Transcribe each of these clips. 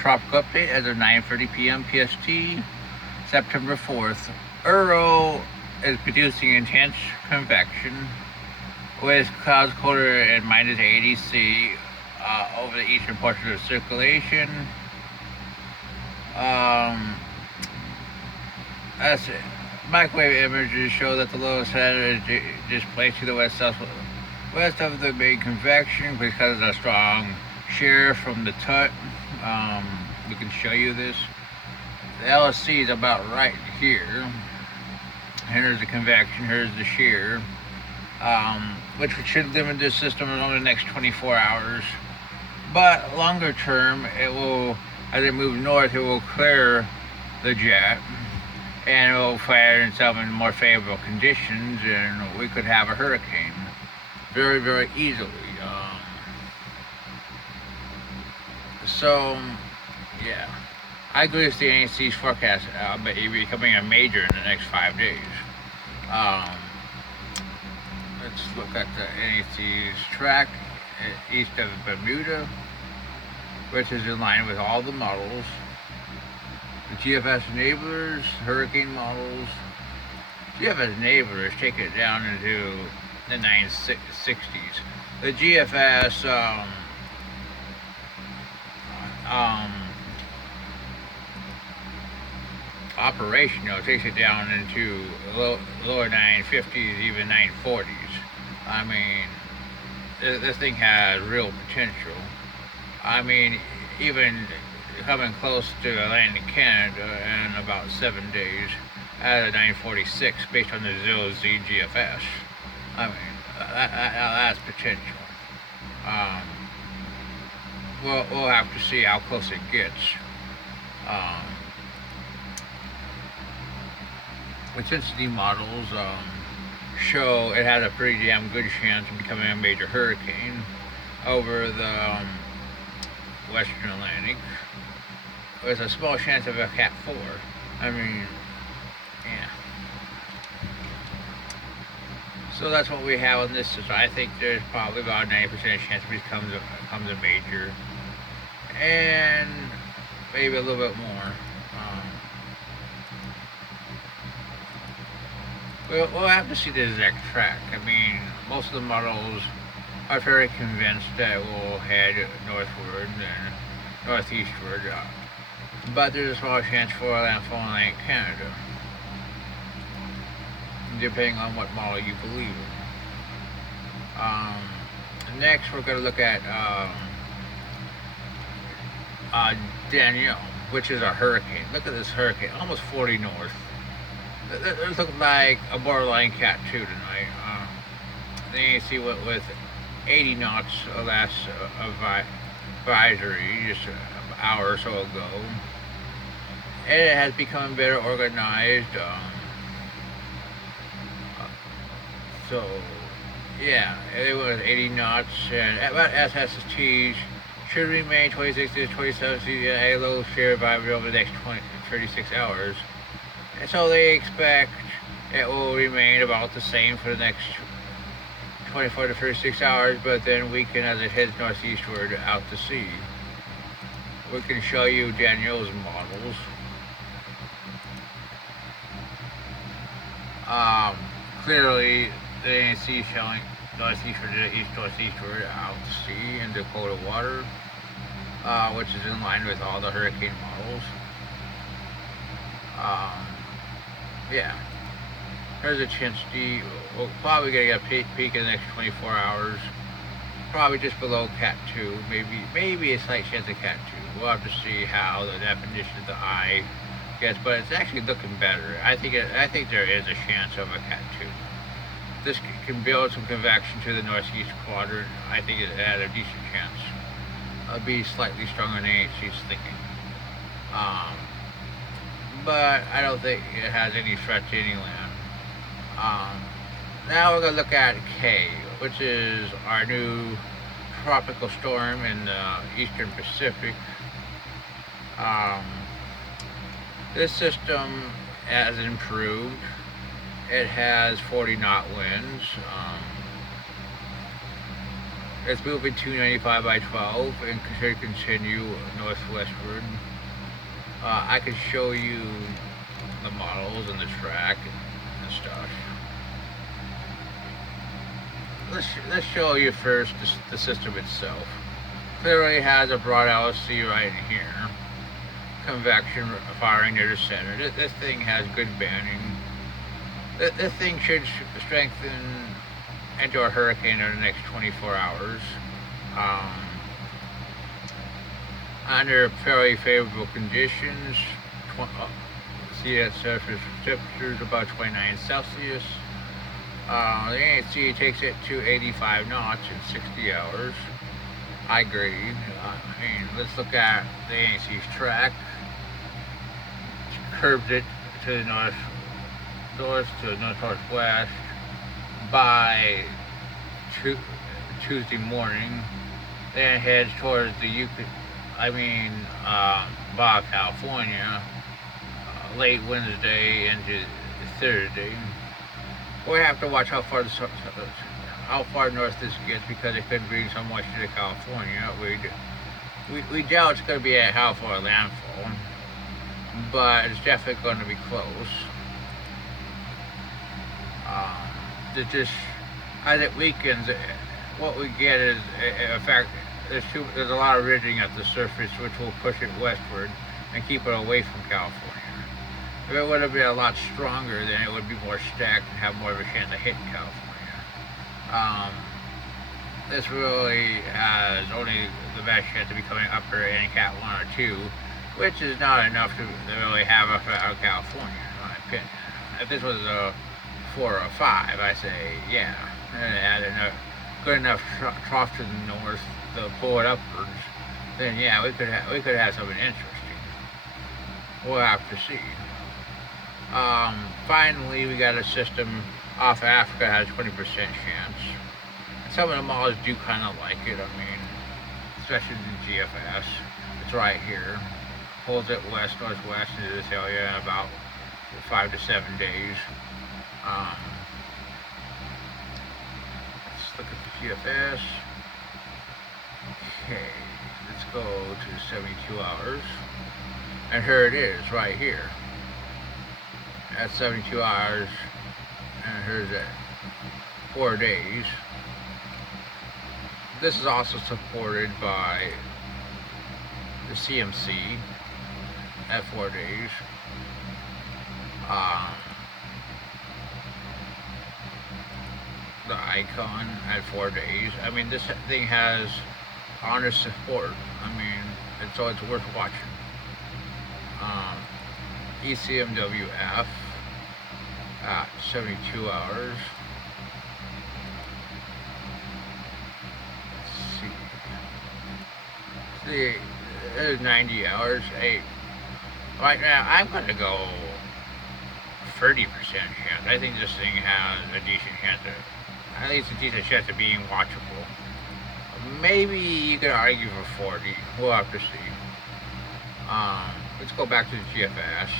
Tropical update as of 9:30 p.m. PST, September 4th. Earl is producing intense convection with clouds colder and minus 80 C over the eastern portion of circulation. That's it. Microwave images show that the low center is displaced to the west of the main convection because of the strong shear from the tut. We can show you this. The LSC is about right here. Here's the convection, here's the shear, which should limit this system over the next 24 hours. But longer term, it will, as it moves north, it will clear the jet and it will find itself in more favorable conditions, and we could have a hurricane very, very easily. So, yeah, I agree with the NAC's forecast about it becoming a major in the next 5 days. Let's look at the NAC's track east of Bermuda, which is in line with all the models. The GFS enablers, hurricane models. GFS enablers take it down into the 960s. The GFS operation, takes it down into lower 950s, even 940s. I mean, this thing has real potential. I mean, even coming close to Atlantic Canada in about 7 days at a 946 based on the 0Z GFS. I mean, that's potential. We'll have to see how close it gets. Intensity models show it has a pretty damn good chance of becoming a major hurricane over the Western Atlantic, with a small chance of a Cat 4. I mean, yeah. So that's what we have on this system. I think there's probably about a 90% chance it becomes a major, and maybe a little bit more. We'll have to see the exact track. I mean, most of the models are very convinced that it will head northward and northeastward, but there's a small chance for a landfall in Atlantic Canada, depending on what model you believe in. Next, we're going to look at Danielle, which is a hurricane. Look at this hurricane, almost 40 north. This looks like a borderline Cat 2 tonight. The AC went with 80 knots last advisory just an hour or so ago. And it has become better organized. So, yeah, it was 80 knots. And about SSTs should remain 26 to 27 and a low share advisory over the next 36 hours. And so they expect it will remain about the same for the next 24 to 36 hours, but then weaken as it heads northeastward out to sea. We can show you Danielle's models. Clearly, the ANC showing northeastward to east-northeastward out to sea into colder water, which is in line with all the hurricane models. Yeah, there's a chance we'll probably get a peak in the next 24 hours, probably just below Cat 2, maybe a slight chance of Cat 2. We'll have to see how the definition of the eye gets, but it's actually looking better. I think there is a chance of a Cat 2. This can build some convection to the northeast quadrant. I think it has a decent chance. It'll be slightly stronger than AHC's thinking. But I don't think it has any threat to any land. Now we're going to look at K, which is our new tropical storm in the eastern Pacific. This system has improved. It has 40 knot winds. It's moving 295 by 12 and should continue northwestward. I could show you the models and the track and stuff. Let's show you first the system itself. Clearly has a broad LC right in here. Convection firing near the center. This thing has good banding. This thing should strengthen into a hurricane in the next 24 hours. Under fairly favorable conditions, sea surface temperatures about 29 Celsius. The ANC takes it to 85 knots in 60 hours. High grade. Let's look at the ANC's track. Curves it to the north to northwest by Tuesday morning, then heads towards the Baja California, late Wednesday into Thursday. We have to watch how far north this gets because it could bring some moisture to California. We doubt it's going to be at how far landfall, but it's definitely going to be close. As it weakens, what we get is, in fact, there's a lot of ridging at the surface, which will push it westward and keep it away from California. If it would have been a lot stronger, then it would be more stacked and have more of a chance of hitting California. This really has only the best chance of becoming upper in Cat 1 or 2, which is not enough to really have a out of California, in my opinion. If this was a 4 or 5, I say, yeah, and it had enough, good enough trough to the north to pull it upwards, then yeah, we could have something interesting. We'll have to see. Finally, we got a system off Africa has 20% chance. Some of the models do kind of like it. Especially the GFS. It's right here. Holds it northwest into this area in about 5 to 7 days. Let's look at the GFS. Okay, let's go to 72 hours. And here it is, right here. That's 72 hours. And here's it. 4 days. This is also supported by the CMC at 4 days. The Icon at 4 days. This thing has honest support. It's worth watching. ECMWF at 72 hours. There's 90 hours. Right now, I'm going to go 30% chance. I think this thing has a decent chance at least a decent chance of being watchable. Maybe you could argue for 40. We'll have to see. Let's go back to the GFS.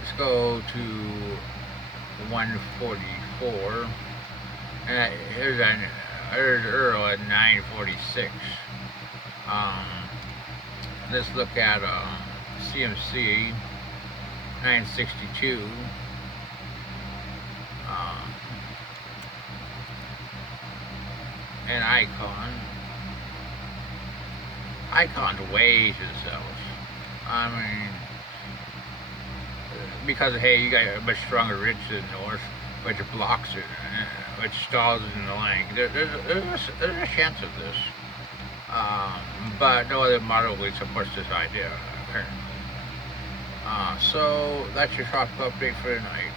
Let's go to 144. And there's Earl at 946. Let's look at CMC 962. And Icon's way to the south. Because hey, you got a much stronger ridge to the north, which blocks it, which stalls it in the length. There's a chance of this, but no other model really supports this idea, apparently. So that's your tropical update for tonight.